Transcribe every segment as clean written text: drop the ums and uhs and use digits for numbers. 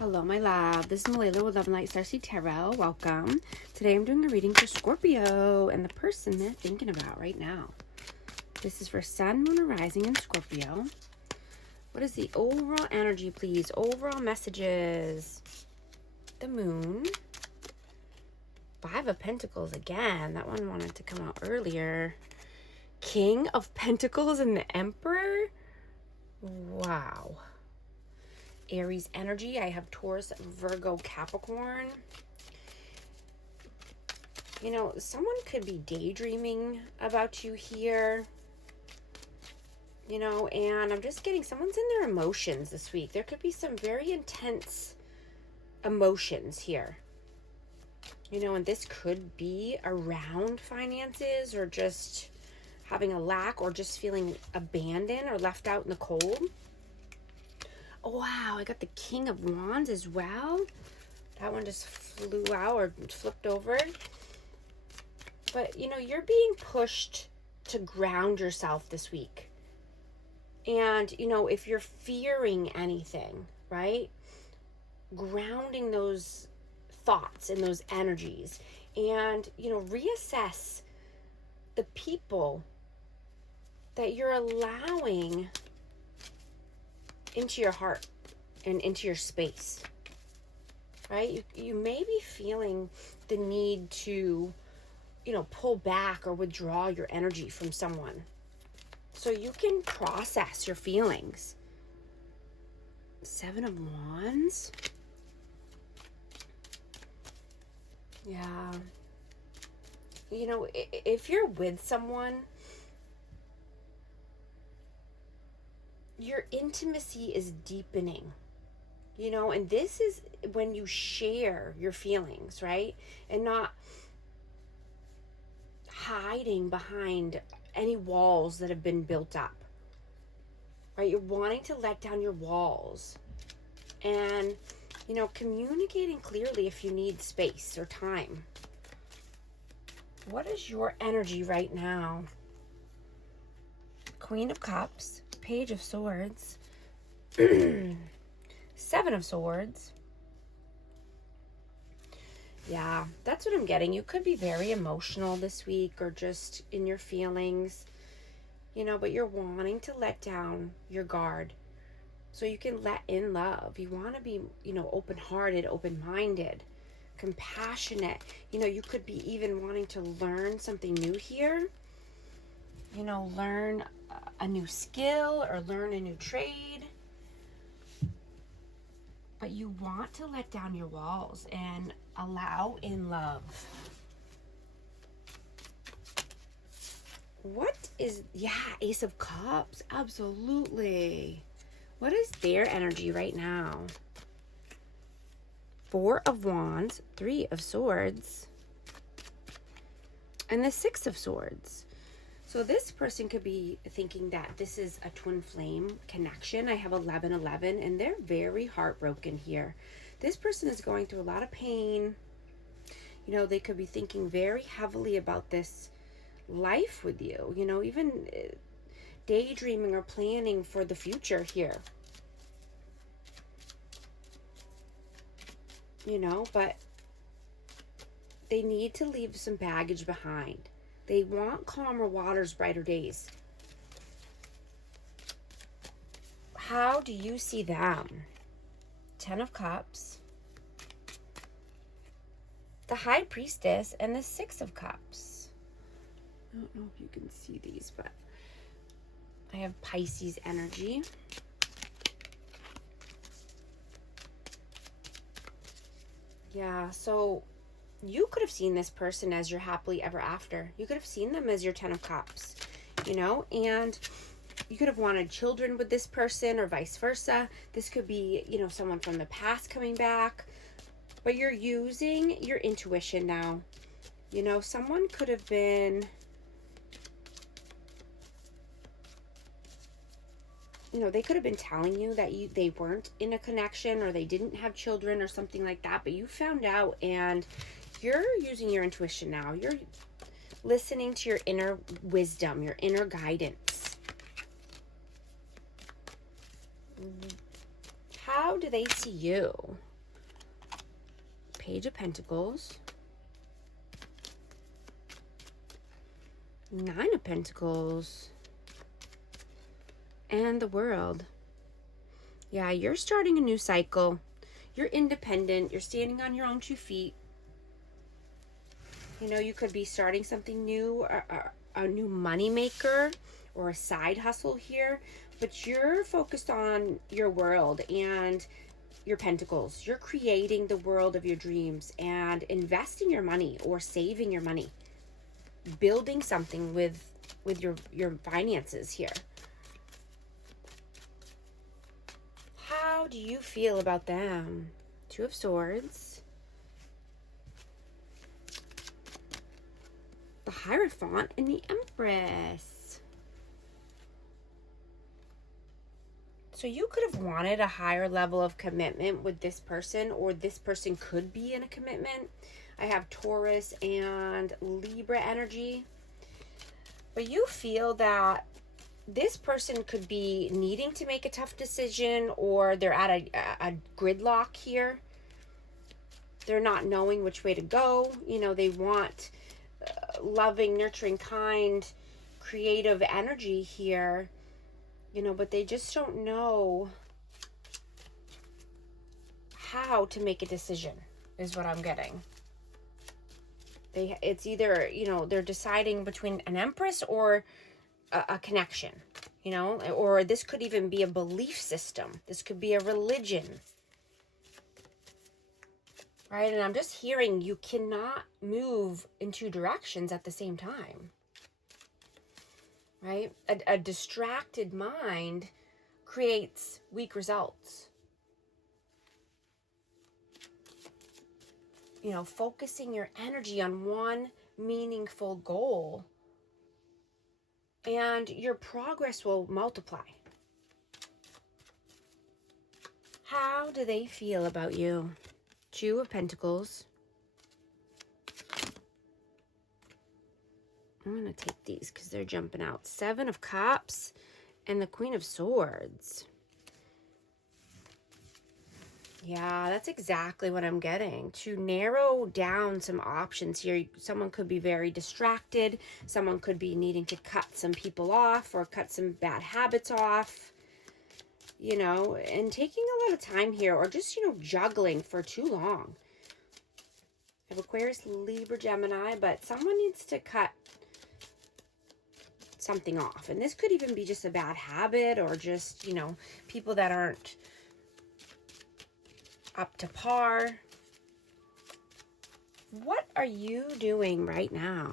Hello, my love. This is Malayla with Love and Light Starseed Tarot. Welcome. Today I'm doing a reading for Scorpio and the person they're thinking about right now. This is for Sun, Moon, or Rising in Scorpio. What is the overall energy, please? Overall messages. The Moon. Five of Pentacles again. That one wanted to come out earlier. King of Pentacles and the Emperor. Wow. Aries energy. I have Taurus, Virgo, Capricorn. You know, someone could be daydreaming about you here. You know, and I'm just getting someone's in their emotions this week. There could be some very intense emotions here. You know, and this could be around finances or just having a lack or just feeling abandoned or left out in the cold. Oh, wow, I got the King of Wands as well. That one just flew out or flipped over. But, you know, you're being pushed to ground yourself this week. And, you know, if you're fearing anything, right? Grounding those thoughts and those energies. And, you know, reassess the people that you're allowing into your heart and into your space, right? You may be feeling the need to, you know, pull back or withdraw your energy from someone so you can process your feelings. Seven of Wands. Yeah. You know, if you're with someone, your intimacy is deepening, you know, and this is when you share your feelings, right? And not hiding behind any walls that have been built up, right? You're wanting to let down your walls and, you know, communicating clearly if you need space or time. What is your energy right now? Queen of Cups, Page of Swords, Seven of Swords. Yeah, that's what I'm getting. You could be very emotional this week or just in your feelings, you know, but you're wanting to let down your guard so you can let in love. You want to be, you know, open-hearted, open-minded, compassionate. You know, you could be even wanting to learn something new here. You know, learn a new skill or learn a new trade. But you want to let down your walls and allow in love. What is, yeah, Ace of Cups. Absolutely. What is their energy right now? Four of Wands, Three of Swords, and the Six of Swords. So this person could be thinking that this is a twin flame connection. I have 11-11, and they're very heartbroken here. This person is going through a lot of pain. You know, they could be thinking very heavily about this life with you. You know, even daydreaming or planning for the future here. You know, but they need to leave some baggage behind. They want calmer waters, brighter days. How do you see them? Ten of Cups, the High Priestess, and the Six of Cups. I don't know if you can see these, but I have Pisces energy. Yeah, so you could have seen this person as your happily ever after. You could have seen them as your Ten of Cups, you know, and you could have wanted children with this person or vice versa. This could be, you know, someone from the past coming back, but you're using your intuition now. You know, someone could have been, you know, they could have been telling you that they weren't in a connection or they didn't have children or something like that, but you found out and you're using your intuition now. You're listening to your inner wisdom, your inner guidance. How do they see you? Page of Pentacles, 9 of Pentacles, and the World. Yeah, you're starting a new cycle. You're independent. You're standing on your own 2 feet. You know, you could be starting something new, a new money maker or a side hustle here, but you're focused on your world and your pentacles. You're creating the world of your dreams and investing your money or saving your money, building something with your finances here. How do you feel about them? 2 of Swords, the Hierophant, and the Empress. So you could have wanted a higher level of commitment with this person, or this person could be in a commitment. I have Taurus and Libra energy. But you feel that this person could be needing to make a tough decision, or they're at a gridlock here. They're not knowing which way to go. You know, they want loving, nurturing, kind, creative energy here, you know, but they just don't know how to make a decision, is what I'm getting. It's either, you know, they're deciding between an Empress or a connection, you know, or this could even be a belief system. This could be a religion, right? And I'm just hearing you cannot move in 2 directions at the same time, right? A distracted mind creates weak results. You know, focusing your energy on one meaningful goal, and your progress will multiply. How do they feel about you? 2 of Pentacles. I'm going to take these because they're jumping out. 7 of Cups and the Queen of Swords. Yeah, that's exactly what I'm getting. To narrow down some options here, someone could be very distracted. Someone could be needing to cut some people off or cut some bad habits off, you know, and taking a lot of time here, or just, you know, juggling for too long. I have Aquarius, Libra, Gemini, but someone needs to cut something off. And this could even be just a bad habit, or just, you know, people that aren't up to par. What are you doing right now?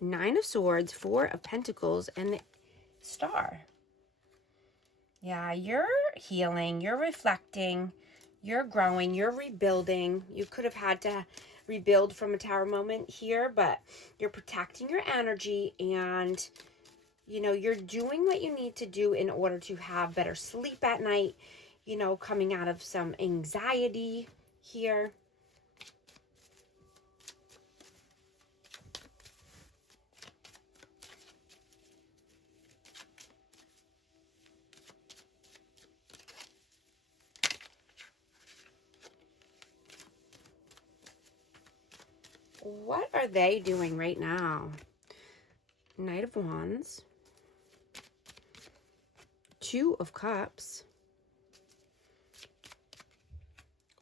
9 of Swords, 4 of Pentacles, and the Star. Yeah, you're healing, you're reflecting, you're growing, you're rebuilding. You could have had to rebuild from a Tower moment here, but you're protecting your energy, and, you know, you're doing what you need to do in order to have better sleep at night, you know, coming out of some anxiety here. What are they doing right now? Knight of Wands, 2 of Cups,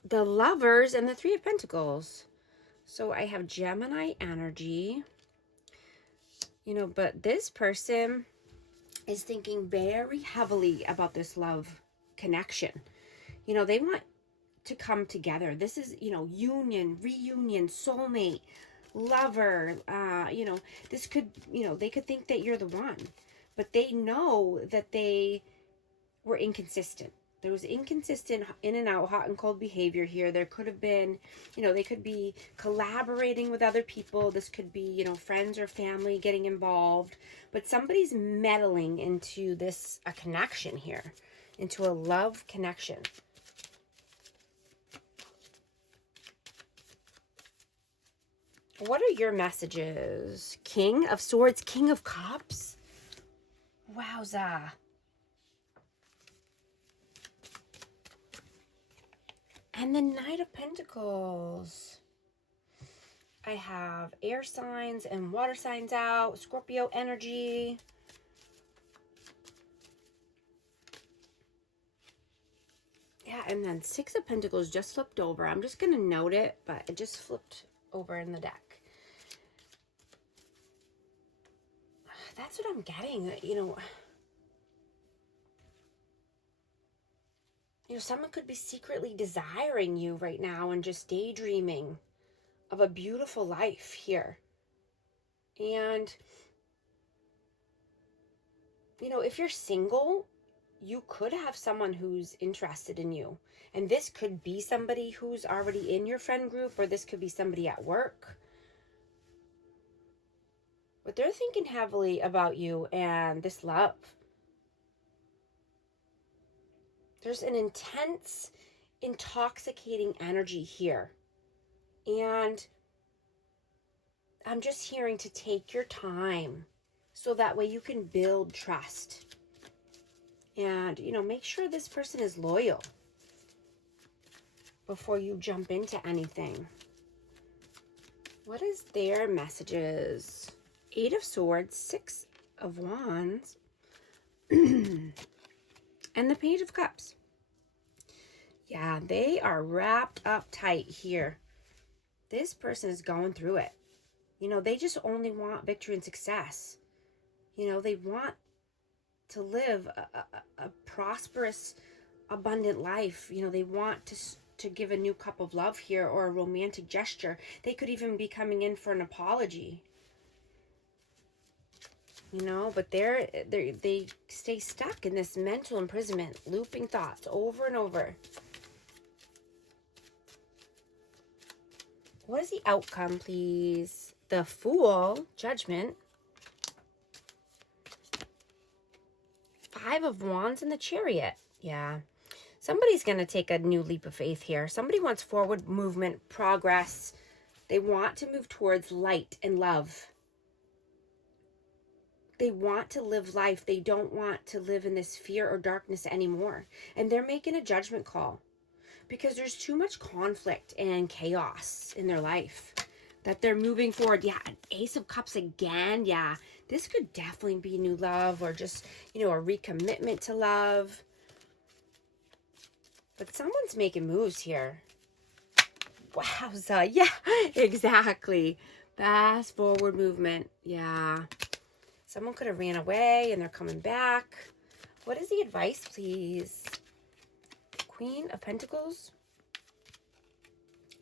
the Lovers, and the 3 of Pentacles. So I have Gemini energy, you know, but this person is thinking very heavily about this love connection. You know, they want to come together. This is, you know, union, reunion, soulmate, lover. You know, this could, you know, they could think that you're the one, but they know that they were inconsistent. There was inconsistent in and out, hot and cold behavior here. There could have been, you know, they could be collaborating with other people. This could be, you know, friends or family getting involved, but somebody's meddling into this, a connection here, into a love connection. What are your messages? King of Swords, King of Cups. Wowza. And the Knight of Pentacles. I have air signs and water signs out. Scorpio energy. Yeah, and then Six of Pentacles just flipped over. I'm just going to note it, but it just flipped over in the deck. That's what I'm getting, you know, someone could be secretly desiring you right now and just daydreaming of a beautiful life here. And, you know, if you're single, you could have someone who's interested in you. And this could be somebody who's already in your friend group, or this could be somebody at work. But they're thinking heavily about you and this love. There's an intense, intoxicating energy here. And I'm just hearing to take your time so that way you can build trust. And, you know, make sure this person is loyal before you jump into anything. What is their messages? Eight of Swords, Six of Wands, and the Page of Cups. Yeah, they are wrapped up tight here. This person is going through it. You know, they just only want victory and success. You know, they want to live a prosperous, abundant life. You know, they want to give a new cup of love here, or a romantic gesture. They could even be coming in for an apology. You know, but they stay stuck in this mental imprisonment, looping thoughts over and over. What is the outcome, please? The Fool, Judgment. Five of Wands and the Chariot. Yeah. Somebody's going to take a new leap of faith here. Somebody wants forward movement, progress. They want to move towards light and love. They want to live life. They don't want to live in this fear or darkness anymore. And they're making a judgment call because there's too much conflict and chaos in their life that they're moving forward. Yeah, an Ace of Cups again. Yeah, this could definitely be new love, or just, you know, a recommitment to love. But someone's making moves here. Wowza. Yeah, exactly. Fast forward movement. Yeah. Someone could have ran away and they're coming back. What is the advice, please? Queen of Pentacles.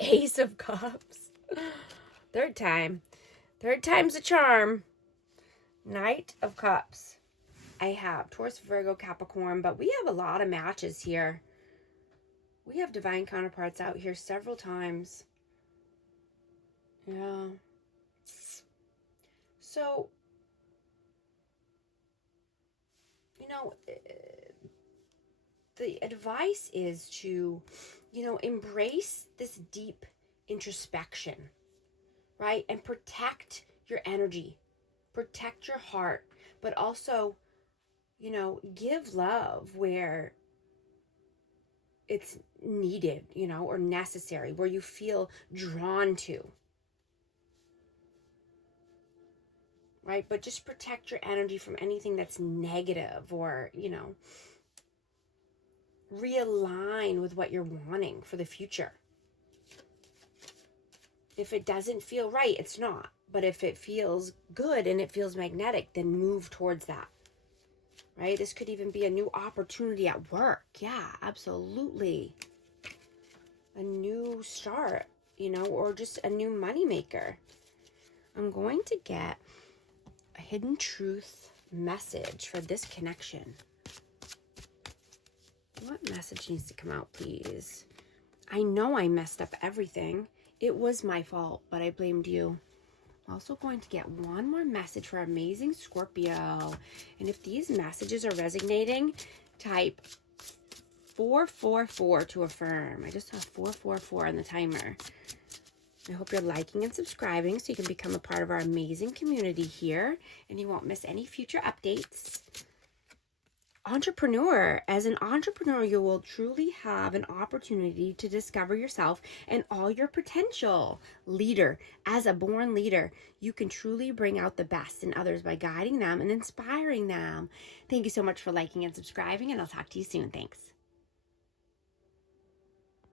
Ace of Cups. Third time. Third time's a charm. Knight of Cups. I have Taurus, Virgo, Capricorn, but we have a lot of matches here. We have divine counterparts out here several times. Yeah. So, you know, the advice is to, you know, embrace this deep introspection, right? And protect your energy, protect your heart, but also, you know, give love where it's needed, you know, or necessary, where you feel drawn to, right? But just protect your energy from anything that's negative, or, you know, realign with what you're wanting for the future. If it doesn't feel right, it's not. But if it feels good and it feels magnetic, then move towards that, right? This could even be a new opportunity at work. Yeah, absolutely. A new start, you know, or just a new money maker. I'm going to get a hidden truth message for this connection. What message needs to come out, please? I know I messed up everything. It was my fault, but I blamed you. I'm also going to get one more message for amazing Scorpio. And if these messages are resonating, type 444 to affirm. I just saw 444 on the timer. I hope you're liking and subscribing so you can become a part of our amazing community here, and you won't miss any future updates. entrepreneur. As an entrepreneur, you will truly have an opportunity to discover yourself and all your potential. Leader, as a born leader, you can truly bring out the best in others by guiding them and inspiring them. Thank you so much for liking and subscribing, and I'll talk to you soon. Thanks.